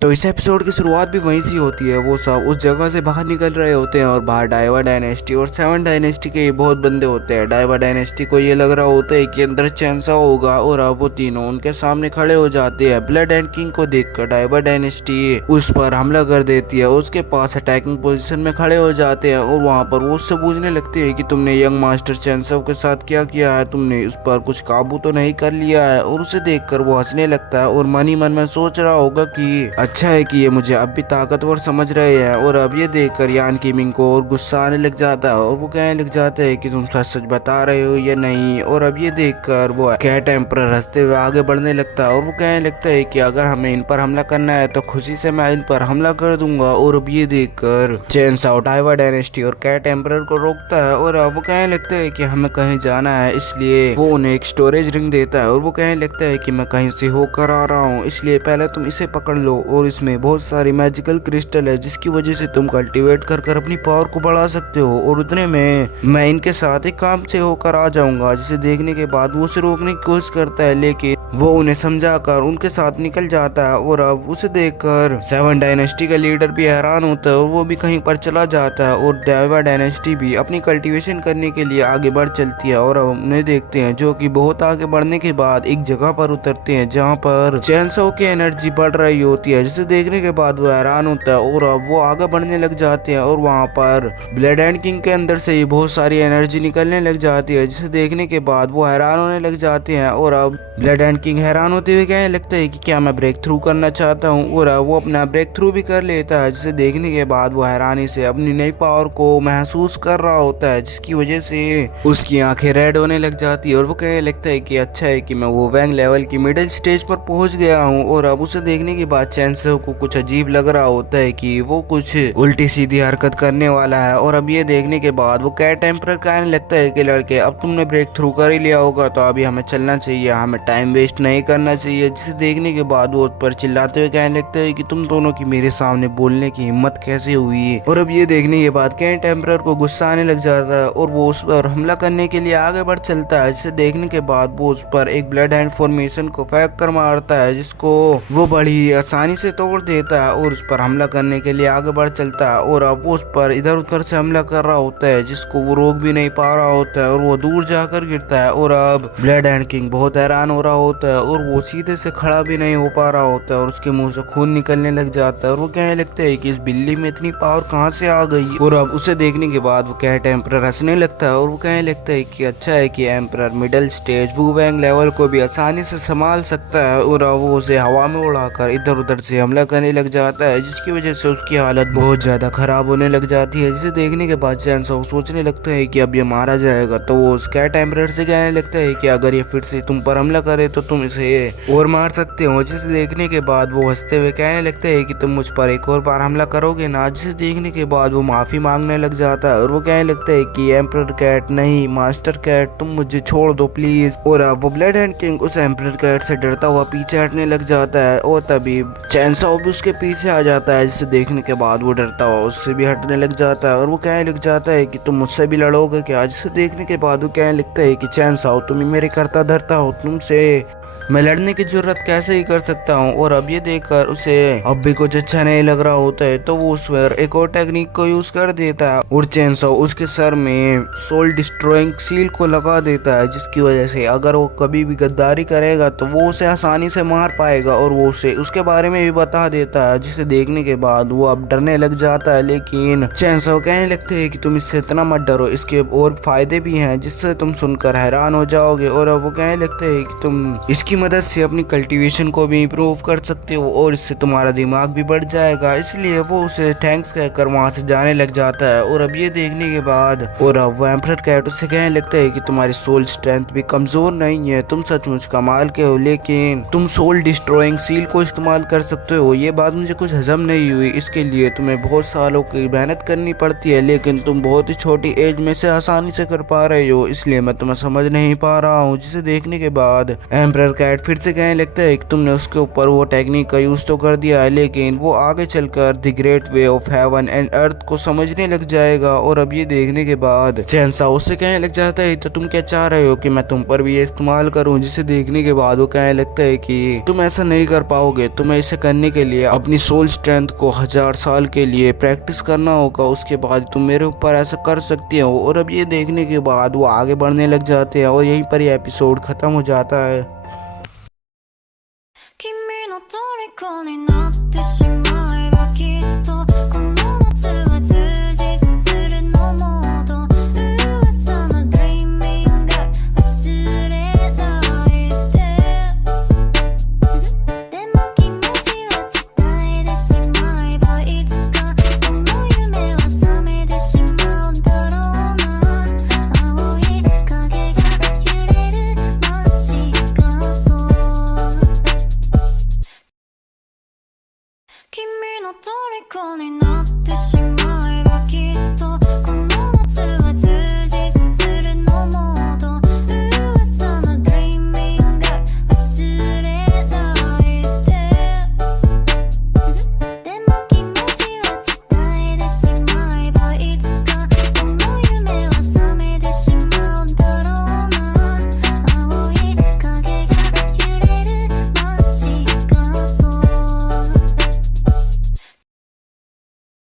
तो इस एपिसोड की शुरुआत भी वहीं से होती है। वो सब उस जगह से बाहर निकल रहे होते हैं और बाहर डाइवा डायनेस्टी और सेवन डायनेस्टी के ये बहुत बंदे होते हैं। डाइवा डायनेस्टी को ये लग रहा होता है कि अंदर चैंसा होगा और अब वो तीनों उनके सामने खड़े हो जाते हैं। ब्लड एंड किंग को देखकर डाइवा डायनेस्टी उस पर हमला कर देती है। उसके पास अटैकिंग पोजीशन में खड़े हो जाते हैं और वहाँ पर वो उससे पूछने लगते हैं कि तुमने यंग मास्टर चैंसा के साथ क्या किया है, तुमने उस पर कुछ काबू तो नहीं कर लिया है। और उसे देखकर वो हंसने लगता है और मन ही मन में सोच रहा होगा कि अच्छा है कि ये मुझे अब भी ताकतवर समझ रहे हैं। और अब ये देखकर यान कीमिंग को और गुस्सा आने लग जाता है और वो कहने लग जाता है कि तुम सच सच बता रहे हो या नहीं। और अब ये देखकर वो कैट एम्परर हंसते हुए आगे बढ़ने लगता है और वो कहने लगता है कि अगर हमें इन पर हमला करना है तो खुशी से मैं इन पर हमला कर दूंगा। और अब ये देखकर चैंसा डाइवा डायनेस्टी और कैट एम्परर को रोकता है और अब वो कहने लगता है कि हमें कहीं जाना है, इसलिए वो उन्हें एक स्टोरेज रिंग देता है और वो कहने लगता है कि मैं कहीं से होकर आ रहा हूँ, इसलिए पहले तुम इसे पकड़ लो और इसमें बहुत सारी मैजिकल क्रिस्टल है जिसकी वजह से तुम कल्टीवेट कर कर अपनी पावर को बढ़ा सकते हो। और उतने में मैं इनके साथ एक काम से होकर आ जाऊंगा। जिसे देखने के बाद वो उसे रोकने की कोशिश करता है लेकिन वो उन्हें समझाकर उनके साथ निकल जाता है। और अब उसे देखकर सेवन डायनेस्टी का लीडर भी हैरान होता है और वो भी कहीं पर चला जाता है और डाइवा डायनेस्टी भी अपनी कल्टीवेशन करने के लिए आगे बढ़ चलती है। और अब उन्हें देखते हैं जो कि बहुत आगे बढ़ने के बाद एक जगह पर उतरते हैं जहाँ पर चैंसो की एनर्जी बढ़ रही होती है। जिसे देखने के बाद वो हैरान होता है और अब वो आगे बढ़ने लग जाते हैं और वहाँ पर ब्लड एंड किंग के अंदर से ही बहुत सारी एनर्जी निकलने लग जाती है। जिसे देखने के बाद वो हैरान होने लग जाते हैं और अब ब्लड एंड किंग हैरान होते हुए कहने लगता है कि क्या मैं ब्रेक थ्रू करना चाहता हूँ। और अब वो अपना ब्रेक थ्रू भी कर लेता है। जिसे देखने के बाद वो हैरानी से अपनी नई पावर को महसूस कर रहा होता है जिसकी वजह से उसकी आंखें रेड होने लग जाती है और वो कहने लगता है कि अच्छा है कि मैं वो वैंग लेवल की मिडिल स्टेज पर पहुंच गया हूँ। और अब उसे देखने के बाद चैंसो को कुछ अजीब लग रहा होता है कि वो कुछ उल्टी सीधी हरकत करने वाला है। और अब ये देखने के बाद वो कैट एम्परर कहने लगता है कि लड़के अब तुमने ब्रेक थ्रू कर ही लिया होगा तो अभी हमें चलना चाहिए, हमें टाइम वेस्ट नहीं करना चाहिए। जिसे देखने के बाद वो उस पर चिल्लाते हुए कहने लगता है कि तुम दोनों की मेरे सामने बोलने की हिम्मत कैसे हुई। और अब ये देखने के बाद कैट एम्परर को गुस्सा आने लग जाता है और वो उस पर हमला करने के लिए आगे बढ़ चलता है। जिसे देखने के बाद वो उस पर एक ब्लड हैंड फॉर्मेशन को फेंक कर मारता है जिसको वो बड़ी आसानी से तोड़ देता है और उस पर हमला करने के लिए आगे बढ़ चलता है। और अब वो उस पर इधर उधर से हमला कर रहा होता है जिसको वो रोक भी नहीं पा रहा होता है और वो दूर जाकर गिरता है। और अब ब्लड हैंड किंग बहुत हैरान हो रहा होता है और वो सीधे से खड़ा भी नहीं हो पा रहा होता है और उसके मुंह से खून निकलने लग जाता है और वो कहने लगता है कि इस बिल्ली में इतनी पावर कहाँ से आ गई। और अब उसे देखने के बाद वो कैट एम्परर हंसने लगता है और वो कहने लगता है कि अच्छा है कि एम्परर मिडिल स्टेज वू वैंग लेवल को भी आसानी से संभाल सकता है। और अब वो उसे हवा में उड़ाकर इधर उधर से हमला करने लग जाता है जिसकी वजह से उसकी हालत बहुत ज्यादा खराब होने लग जाती है। जिसे देखने के बाद चैंसो सोचने लगता है कि अब ये मारा जाएगा तो वो उस कैट एम्परर से कहने लगता है कि अगर ये फिर से तुम पर हमला करे तो तुम इसे और मार सकते हो। जिसे देखने के बाद वो हंसते हुए कहने लगता है कि तुम मुझ पर एक और बार हमला करोगे ना। जिसे देखने के बाद वो माफी मांगने लग जाता है और वो कहने लगता है कि एम्परर कैट नहीं मास्टर कैट तुम मुझे छोड़ दो प्लीज। और अब वो ब्लड हैंड किंग उस एम्परर कैट से डरता हुआ पीछे हटने लग जाता है और तभी चैंसो भी उसके पीछे आ जाता है। जिसे देखने के बाद वो डरता हुआ उससे भी हटने लग जाता है और वो कहने लग जाता है कि तुम मुझसे भी लड़ोगे क्या। जिसे देखने के बाद वो कहने लगता है कि चैंसो तुम ही मेरे करता धरता हो, तुमसे मैं लड़ने की जरूरत कैसे ही कर सकता हूँ। और अब ये देखकर उसे अब भी कुछ अच्छा नहीं लग रहा होता है तो वो उस पर एक और टेक्निक को यूज कर देता है और चैंसो उसके सर में सोल डिस्ट्रॉइंग सील को लगा देता है जिसकी वजह से अगर वो कभी भी गद्दारी करेगा तो वो उसे आसानी से मार पाएगा और वो उसे उसके बारे में भी बता देता है। जिसे देखने के बाद वो अब डरने लग जाता है लेकिन चैंसो कहने लगते हैं कि तुम इससे इतना मत डरो, इसके और फायदे भी हैं जिससे तुम सुनकर हैरान हो जाओगे। और अब वो कहने लगते हैं कि तुम इसकी मदद से अपनी कल्टीवेशन को भी इम्प्रूव कर सकते हो और इससे तुम्हारा दिमाग भी बढ़ जाएगा। इसलिए वो उसे थैंक्स कहकर वहां से जाने लग जाता है। और अब ये देखने के बाद और अब वो एम्परर कैट उससे कहने लगता है कि तुम्हारी सोल स्ट्रेंथ भी कमजोर नहीं है, तुम सचमुच कमाल के हो, लेकिन तुम सोल डिस्ट्रॉइंग सील को इस्तेमाल कर सकते हो। ये बात मुझे कुछ हजम नहीं हुई, इसके लिए तुम्हें बहुत सालों की मेहनत करनी पड़ती है लेकिन तुम बहुत ही छोटी एज में से आसानी से कर पा रहे हो, इसलिए मैं तुम्हें समझ नहीं पा रहा हूँ। जिसे देखने के बाद एम्परर कैट फिर से कहने लगता है कि तुमने उसके ऊपर वो टेक्निक का यूज तो कर दिया है लेकिन वो आगे चलकर the great way of heaven and earth को समझने लग जाएगा। और अब ये देखने के बाद चैंसो उससे कहने लग जाता है तो तुम क्या चाह रहे हो कि मैं तुम पर भी ये इस्तेमाल करूं। जिसे देखने के बाद वो कहने लगता है कि तुम ऐसा नहीं कर पाओगे, तुम्हें इसे करने के लिए अपनी सोल स्ट्रेंथ को 1000 साल के लिए प्रैक्टिस करना होगा, उसके बाद तुम मेरे ऊपर ऐसा कर सकती हो। और अब ये देखने के बाद वो आगे बढ़ने लग जाते हैं और यहीं पर ये एपिसोड ख़त्म हो जाता है। 君の虜になってしまえばきっとこの夏は充実するのもっと噂のドリーミング忘れないででも気持ちは伝えてしまえばいつかその夢は覚めてしまうだろうな青い影が揺れる街角君の虜になって